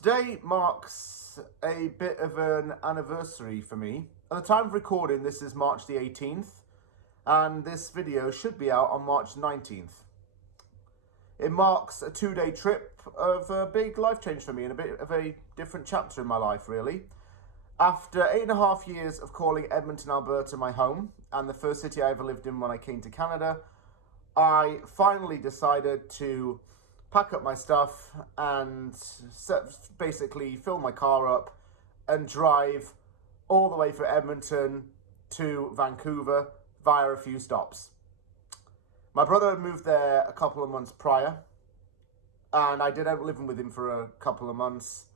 Today marks a bit of an anniversary for me. At the time of recording, this is March the 18th, and this video should be out on March 19th. It marks a 2-day trip of a big life change for me and a bit of a different chapter in my life, really. After 8.5 years of calling Edmonton, Alberta my home, and the first city I ever lived in when I came to Canada, I finally decided to pack up my stuff and basically fill my car up and drive all the way from Edmonton to Vancouver via a few stops. My brother had moved there a couple of months prior, and I did end up living with him for a couple of months,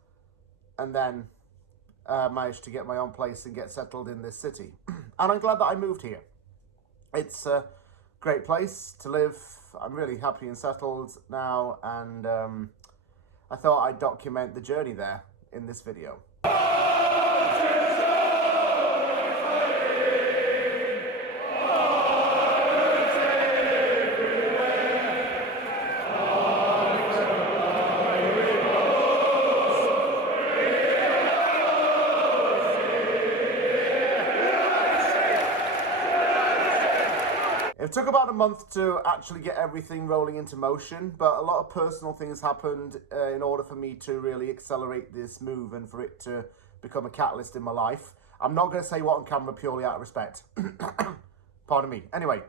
and then managed to get my own place and get settled in this city. And I'm glad that I moved here. It's a great place to live. I'm really happy and settled now, and I thought I'd document the journey there in this video. It took about a month to actually get everything rolling into motion, but a lot of personal things happened in order for me to really accelerate this move and for it to become a catalyst in my life. I'm not going to say what on camera purely out of respect. Pardon me. Anyway,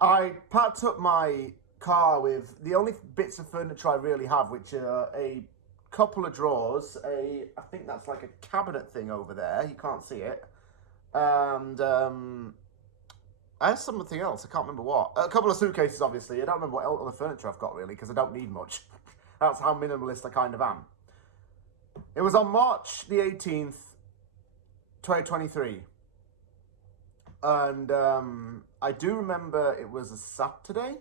I packed up my car with the only bits of furniture I really have, which are a couple of drawers, I think that's like a cabinet thing over there, you can't see it, and I have something else, I can't remember what. A couple of suitcases, obviously. I don't remember what other furniture I've got, really, because I don't need much. That's how minimalist I kind of am. It was on March the 18th, 2023. And I do remember it was a Saturday.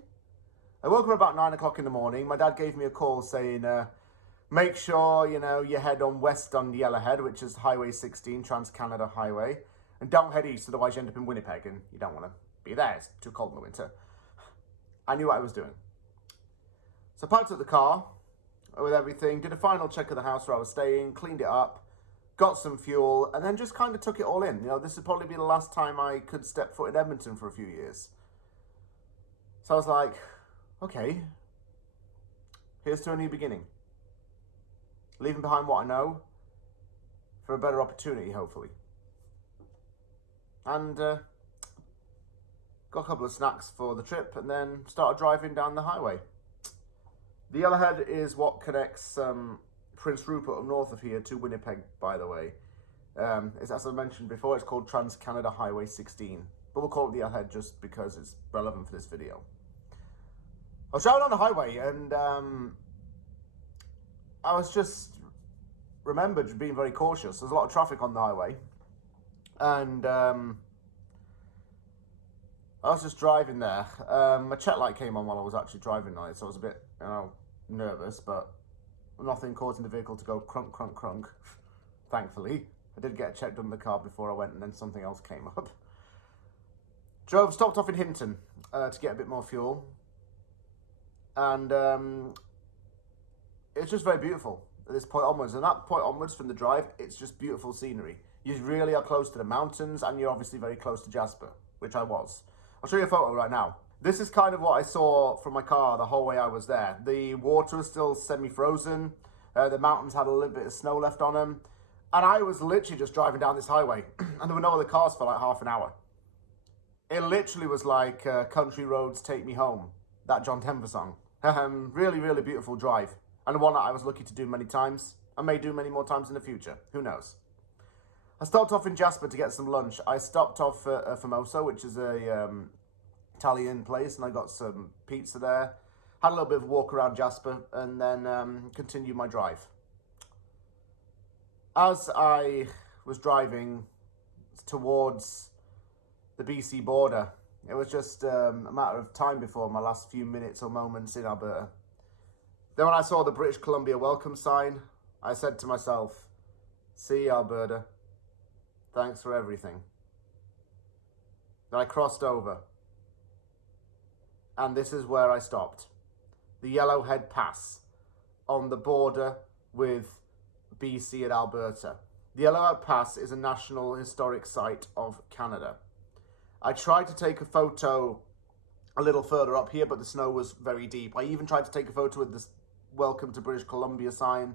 I woke up about 9 o'clock in the morning. My dad gave me a call saying, make sure, you head on west on Yellowhead, which is Highway 16, Trans-Canada Highway. And don't head east, otherwise you end up in Winnipeg, and you don't want to be there. It's too cold in the winter. I knew what I was doing. So I packed up the car with everything, did a final check of the house where I was staying, cleaned it up, got some fuel, and then just kind of took it all in. This would probably be the last time I could step foot in Edmonton for a few years. So I was like, okay, here's to a new beginning. Leaving behind what I know for a better opportunity, hopefully. And got a couple of snacks for the trip and then started driving down the highway. The Yellowhead is what connects Prince Rupert up north of here to Winnipeg, by the way. As I mentioned before, it's called Trans-Canada Highway 16. But we'll call it the Yellowhead just because it's relevant for this video. I was driving on the highway and I was just remembered being very cautious. There's a lot of traffic on the highway. And I was just driving there. My check light came on while I was actually driving on it, so I was a bit, nervous, but nothing causing the vehicle to go crunk, crunk, crunk, thankfully. I did get a check done in the car before I went, and then something else came up. Stopped off in Hinton to get a bit more fuel. And it's just very beautiful at this point onwards. And that point onwards from the drive, it's just beautiful scenery. You really are close to the mountains, and you're obviously very close to Jasper, which I was. I'll show you a photo right now. This is kind of what I saw from my car the whole way I was there. The water was still semi-frozen. The mountains had a little bit of snow left on them. And I was literally just driving down this highway, and there were no other cars for like half an hour. It literally was like Country Roads Take Me Home, that John Denver song. Really, really beautiful drive. And one that I was lucky to do many times. I may do many more times in the future. Who knows? I stopped off in Jasper to get some lunch. I stopped off at Famoso, which is a Italian place, and I got some pizza there. Had a little bit of a walk around Jasper, and then continued my drive. As I was driving towards the BC border, it was just a matter of time before my last few minutes or moments in Alberta. Then when I saw the British Columbia welcome sign, I said to myself, "See, Alberta. Thanks for everything." Then I crossed over. And this is where I stopped. The Yellowhead Pass on the border with BC at Alberta. The Yellowhead Pass is a National Historic Site of Canada. I tried to take a photo a little further up here, but the snow was very deep. I even tried to take a photo with this Welcome to British Columbia sign,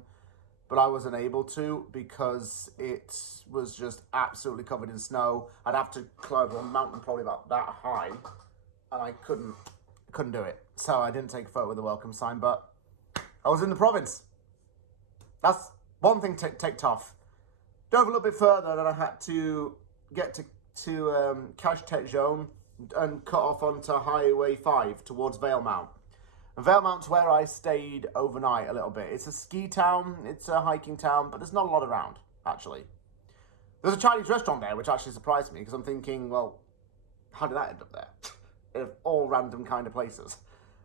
but I wasn't able to because it was just absolutely covered in snow. I'd have to climb a mountain probably about that high, and I couldn't do it. So I didn't take a photo with the welcome sign, but I was in the province. That's one thing ticked off. Drove a little bit further, then I had to get to Cache Tech Zone and cut off onto Highway 5 towards Valemount. And Valemount's where I stayed overnight a little bit. It's a ski town, it's a hiking town, but there's not a lot around, actually. There's a Chinese restaurant there, which actually surprised me, because I'm thinking, well, how did that end up there? Of all random kind of places.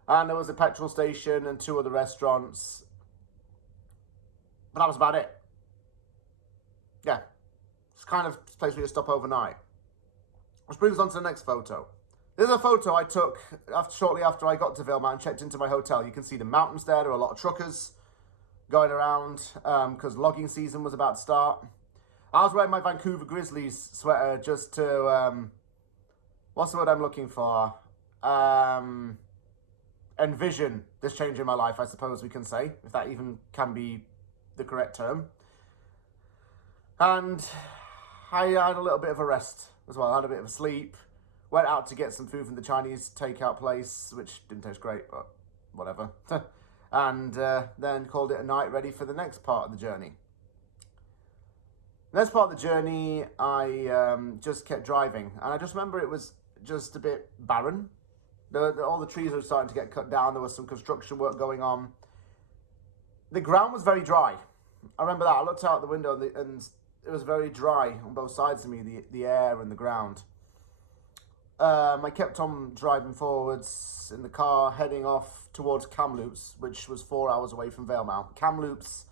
And there was a petrol station and 2 other restaurants. But that was about it. Yeah. It's kind of a place where you stop overnight. Which brings us on to the next photo. This is a photo I took shortly after I got to Valemount and checked into my hotel. You can see the mountains there. There are a lot of truckers going around because logging season was about to start. I was wearing my Vancouver Grizzlies sweater just to, what's the word I'm looking for? Envision this change in my life, I suppose we can say, if that even can be the correct term. And I had a little bit of a rest as well. I had a bit of a sleep. Went out to get some food from the Chinese takeout place, which didn't taste great, but whatever. And then called it a night, ready for the next part of the journey. The next part of the journey, I just kept driving. And I just remember it was just a bit barren. All the trees were starting to get cut down. There was some construction work going on. The ground was very dry. I remember that. I looked out the window and it was very dry on both sides of me, the air and the ground. I kept on driving forwards in the car, heading off towards Kamloops, which was 4 hours away from Valemount. Kamloops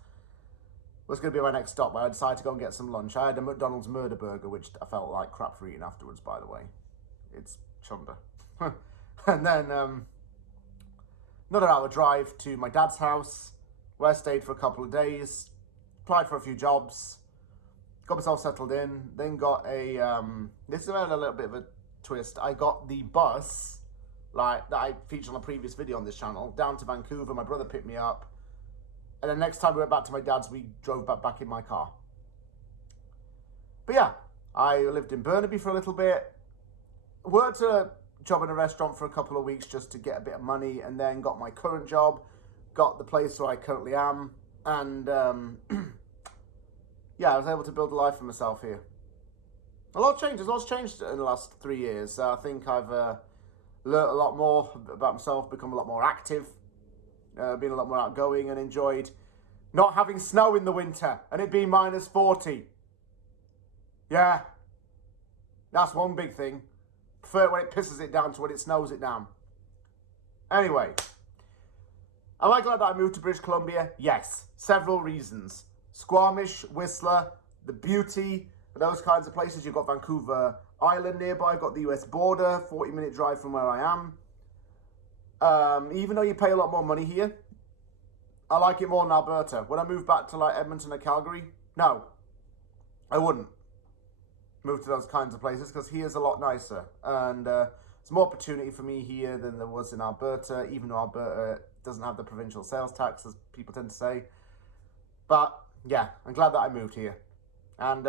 was going to be my next stop, but I decided to go and get some lunch. I had a McDonald's murder burger, which I felt like crap for eating afterwards, by the way. It's chunder. And then another hour drive to my dad's house, where I stayed for a couple of days, applied for a few jobs, got myself settled in, then got a, this is a little bit of a twist. I got the bus, like, that I featured on a previous video on this channel, down to Vancouver. My brother picked me up. And then next time we went back to my dad's, we drove back in my car. But yeah, I lived in Burnaby for a little bit. Worked a job in a restaurant for a couple of weeks just to get a bit of money, and then got my current job, got the place where I currently am, and yeah, I was able to build a life for myself here. A lot's changed in the last 3 years. I think I've learnt a lot more about myself, become a lot more active, been a lot more outgoing, and enjoyed not having snow in the winter and it being -40. Yeah, that's one big thing. Prefer it when it pisses it down to when it snows it down. Anyway, am I glad that I moved to British Columbia? Yes, several reasons. Squamish, Whistler, the beauty, those kinds of places. You've got Vancouver Island nearby, you've got the US border, 40-minute drive from where I am. Even though you pay a lot more money here, I like it more in Alberta. Would I move back to like Edmonton or Calgary? No, I wouldn't move to those kinds of places because here's a lot nicer. And there's more opportunity for me here than there was in Alberta, even though Alberta doesn't have the provincial sales tax, as people tend to say. But yeah, I'm glad that I moved here. And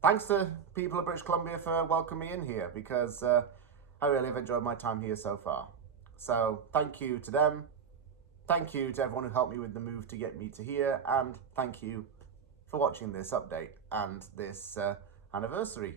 thanks to people of British Columbia for welcoming me in here, because I really have enjoyed my time here so far. So thank you to them. Thank you to everyone who helped me with the move to get me to here. And thank you for watching this update and this anniversary